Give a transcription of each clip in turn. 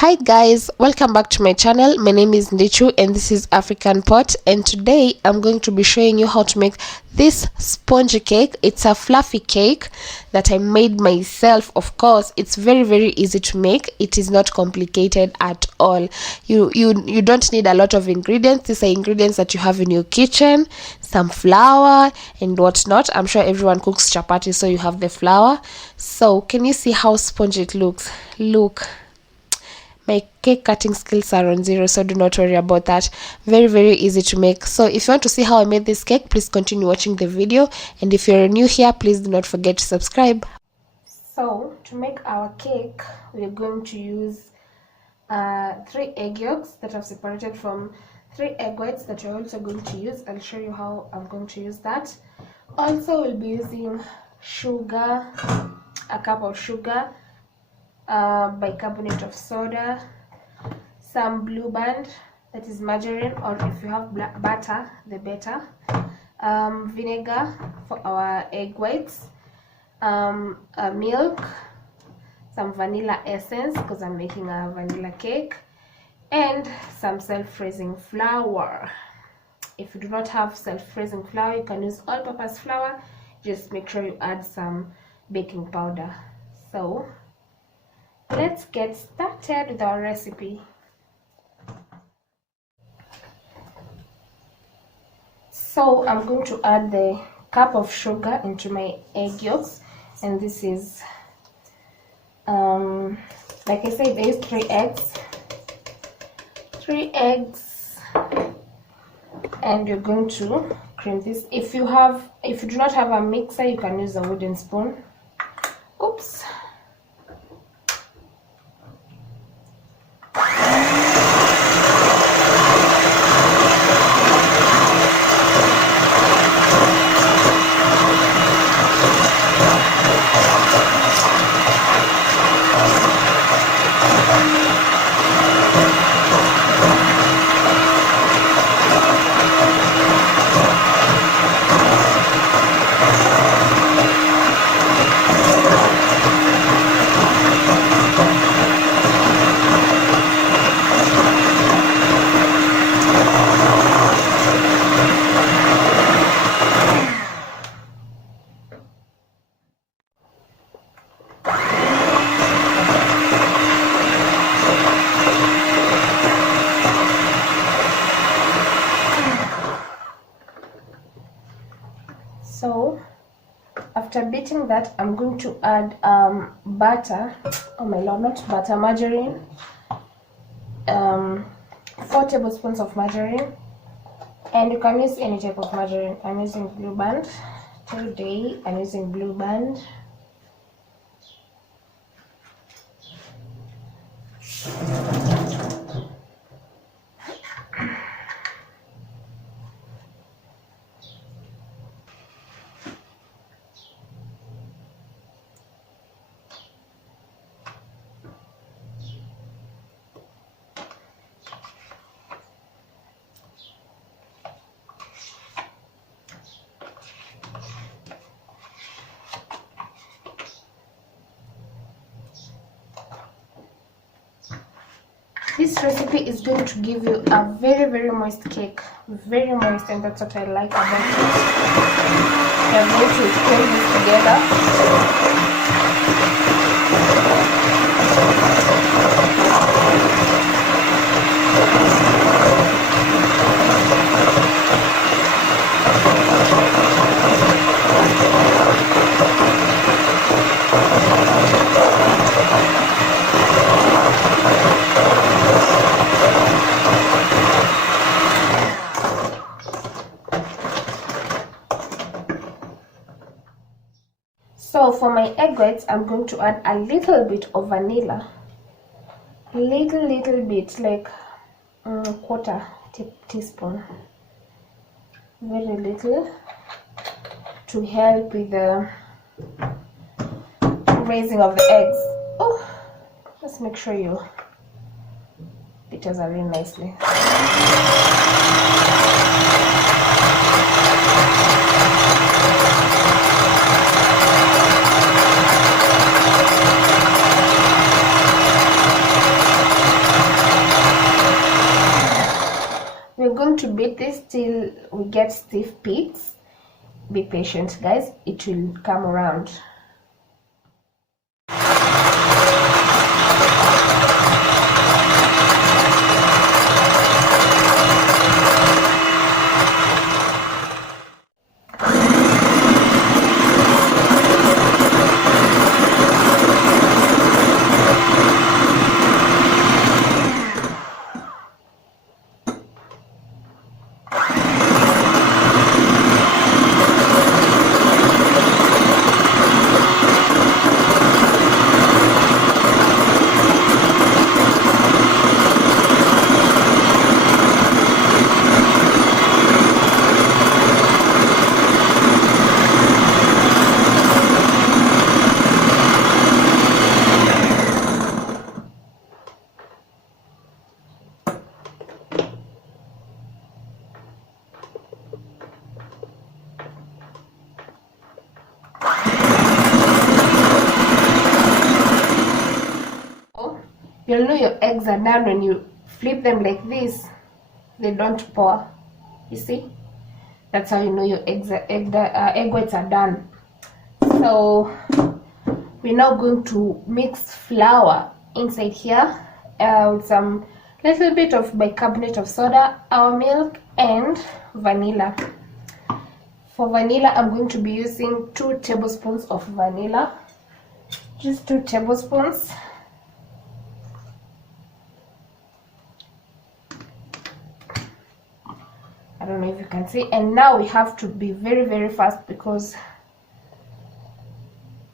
Hi guys, welcome back to my channel. My name is Ndichu and this is African Pot, and today I'm going to be showing you how to make this spongy cake. It's a fluffy cake that I made myself. Of course, it's very easy to make. It is not complicated at all. You don't need a lot of ingredients. These are ingredients that you have in your kitchen, some flour and whatnot. I'm sure everyone cooks chapati, so you have the flour. So can you see how spongy it looks? Look, my cake cutting skills are on zero, so do not worry about that. Very easy to make. So if you want to see how I made this cake, please continue watching the video, and if you're new here, please do not forget to subscribe. So to make our cake, we're going to use 3 egg yolks that I've separated from 3 egg whites that we're also going to use. I'll show you how I'm going to use that. Also, we'll be using sugar, a cup of sugar, bicarbonate of soda, some blue band, that is margarine, or if you have butter, the better, vinegar for our egg whites, milk, some vanilla essence because I'm making a vanilla cake, and some self-raising flour. If you do not have self-raising flour, you can use all-purpose flour. Just make sure you add some baking powder. So let's get started with our recipe. So I'm going to add the cup of sugar into my egg yolks, and this is like I said, there is 3 eggs, and you're going to cream this. If you do not have a mixer, you can use a wooden spoon. Oops. So after beating that, I'm going to add butter. Oh my lord, not butter, margarine. 4 tablespoons of margarine, and you can use any type of margarine. I'm using Blue Band today. I'm using Blue Band. This recipe is going to give you a very moist cake, very moist, and that's what I like about it. I'm going to put this together. So for my egg whites, I'm going to add a little bit of vanilla, little bit, like quarter teaspoon, very little, to help with the raising of the eggs. Oh, let's make sure you beat us really nicely. beat this till we get stiff peaks. Be patient, guys, it will come around. You'll know your eggs are done when you flip them like this. They don't pour. You see? That's how you know your egg whites are done. So we're now going to mix flour inside here with some little bit of bicarbonate of soda, our milk, and vanilla. For vanilla, I'm going to be using 2 tablespoons of vanilla. Just 2 tablespoons. I don't know if you can see. And now we have to be very, very fast because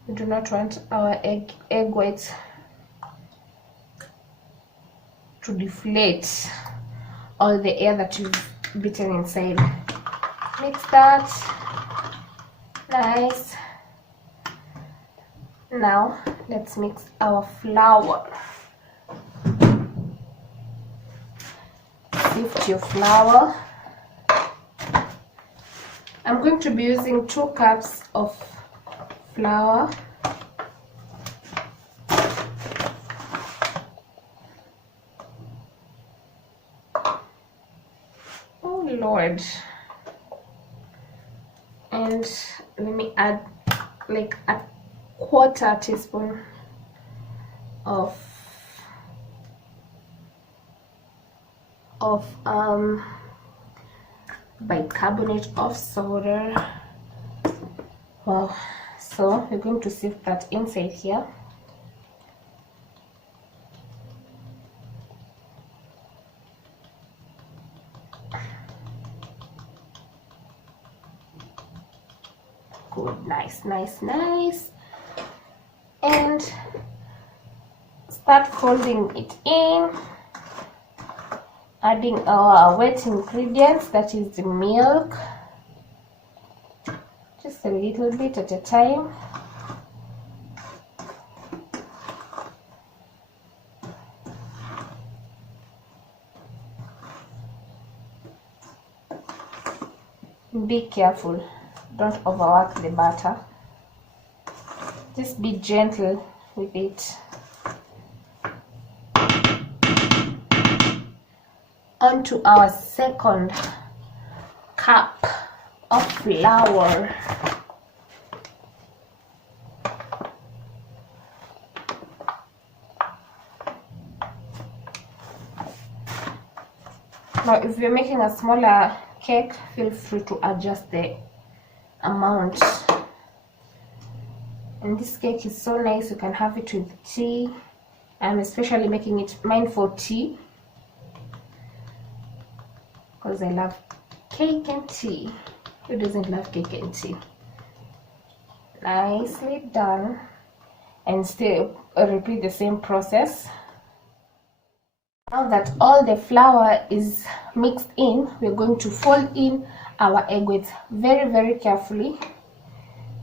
we do not want our egg whites to deflate all the air that you've beaten inside. Mix that. Nice. Now let's mix our flour. Sift your flour. I'm going to be using 2 cups of flour. Oh Lord. And let me add like a 1/4 teaspoon of bicarbonate of soda. Wow. So we're going to sift that inside here. Good. Nice, nice, nice. And start folding it in, adding our wet ingredients, that is the milk, just a little bit at a time. Be careful, don't overwork the batter, just be gentle with it. On to our 2nd cup of flour. Now if you're making a smaller cake, feel free to adjust the amount. And this cake is so nice, you can have it with tea. I'm especially making mine for tea because I love cake and tea. Who doesn't love cake and tea? Nicely done. And still repeat the same process. Now that all the flour is mixed in, we're going to fold in our egg whites very, very carefully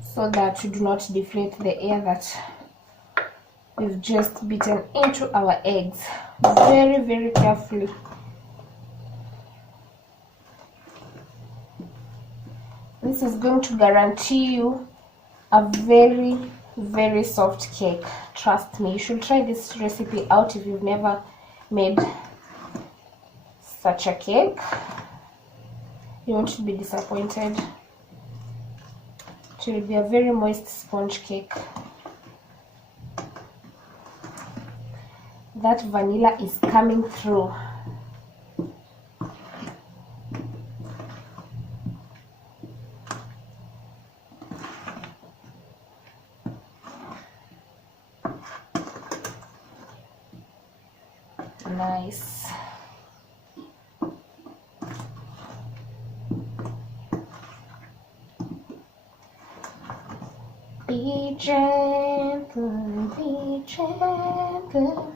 so that we do not deflate the air that we've just beaten into our eggs. Very, very carefully. This is going to guarantee you a very, very soft cake. Trust me, you should try this recipe out if you've never made such a cake. you won't be disappointed. It will be a very moist sponge cake. That vanilla is coming through. Nice. Be gentle, be gentle.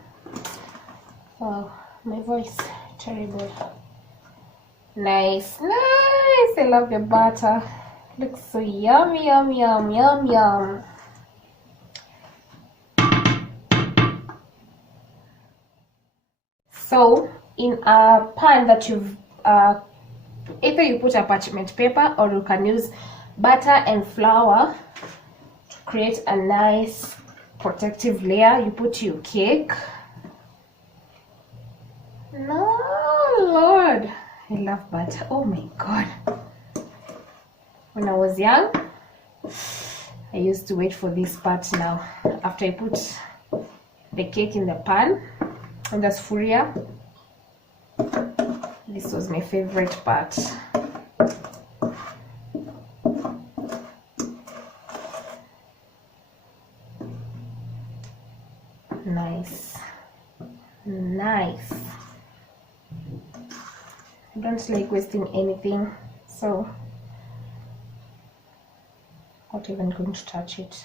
Oh, my voice, terrible. Nice, nice. I love the butter. Looks so yummy, yum, yum, yum, yum. So, in a pan that you've either you put a parchment paper, or you can use butter and flour to create a nice protective layer. You put your cake. No, Lord, I love butter. Oh my God. When I was young, I used to wait for this part. Now, after I put the cake in the pan, and that's Furia, this was my favorite part. Nice, nice. I don't like wasting anything, so I'm not even going to touch it.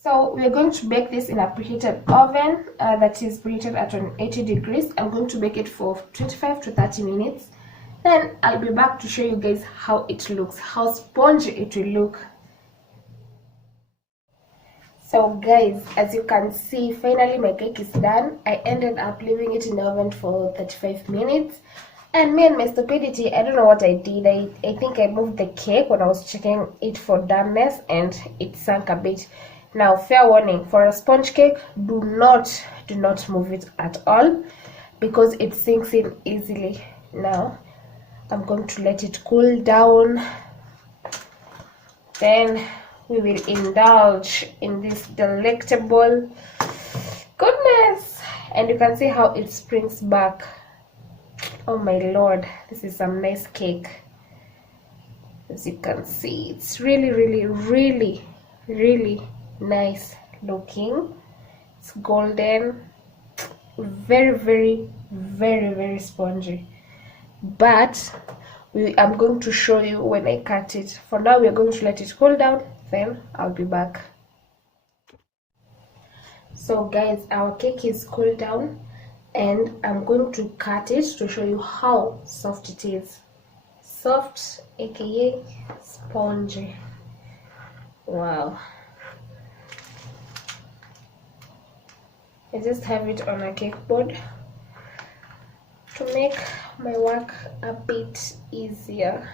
So we're going to bake this in a preheated oven that is preheated at 180 degrees. I'm going to bake it for 25 to 30 minutes. Then I'll be back to show you guys how it looks, how spongy it will look. So guys, as you can see, finally my cake is done. I ended up leaving it in the oven for 35 minutes. And me and my stupidity, I don't know what I did. I think I moved the cake when I was checking it for dampness, and it sank a bit. Now, fair warning, for a sponge cake, do not move it at all, because it sinks in easily. Now, I'm going to let it cool down. Then we will indulge in this delectable goodness. And you can see how it springs back. Oh my Lord, this is some nice cake. As you can see, it's really, really, really, really nice looking. It's golden, very, very, very, very spongy. But I'm going to show you when I cut it. For now, we're going to let it cool down, then I'll be back. So guys, our cake is cooled down, and I'm going to cut it to show you how soft it is. Soft, aka spongy. Wow. I just have it on a cake board to make my work a bit easier.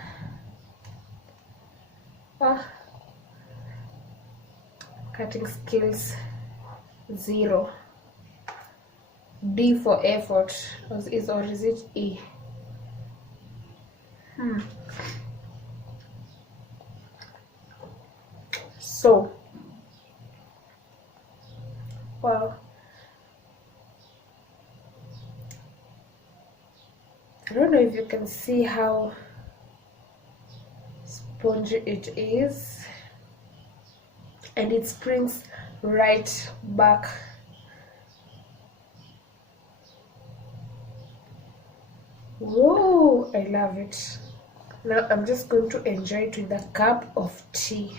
Cutting skills 0. D for effort, or is it E? So, wow. I don't know if you can see how spongy it is, and it springs right back. Whoa, I love it. Now I'm just going to enjoy it with a cup of tea.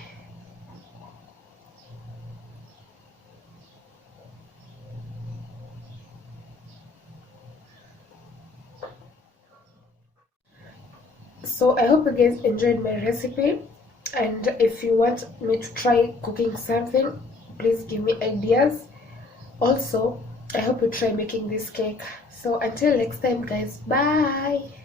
So I hope you guys enjoyed my recipe, and if you want me to try cooking something, please give me ideas. Also, I hope you try making this cake. So until next time guys, bye.